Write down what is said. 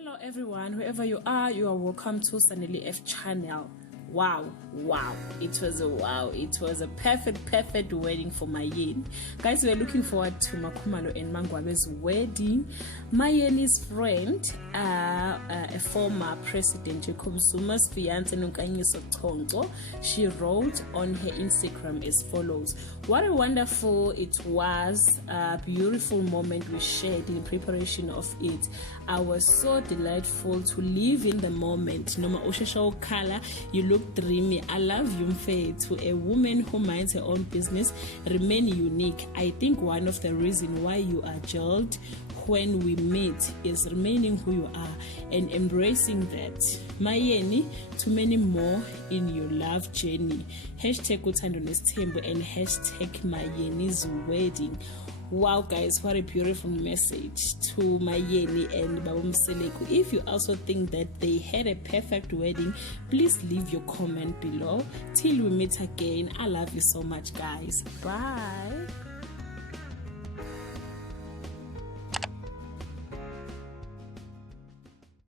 Hello everyone, whoever you are welcome to Saneli F channel. Wow, it was a perfect wedding for Mayeni. Guys, we're looking forward to Makhumalo and Mangwabe's wedding. Mayeni's friend, a former president Jacob Zuma's fiance Nonkanyiso Tonto, she wrote on her Instagram as follows: what a wonderful it was, a beautiful moment we shared in preparation of it. I was so delightful to live in the moment. Noma ushesha ukhala, you look dreamy. I love you, Mfe. To a woman who minds her own business, remain unique. I think one of the reasons why you are gelled when we meet is remaining who you are and embracing that. Mayeni, to many more in your love journey. #Uthando nesthembu and #Mayeni's wedding. Wow guys, what a beautiful message to Mayeni and Babu Mseleku. If you also think that they had a perfect wedding, please leave your comment below. Till we meet again, I love you so much guys. Bye.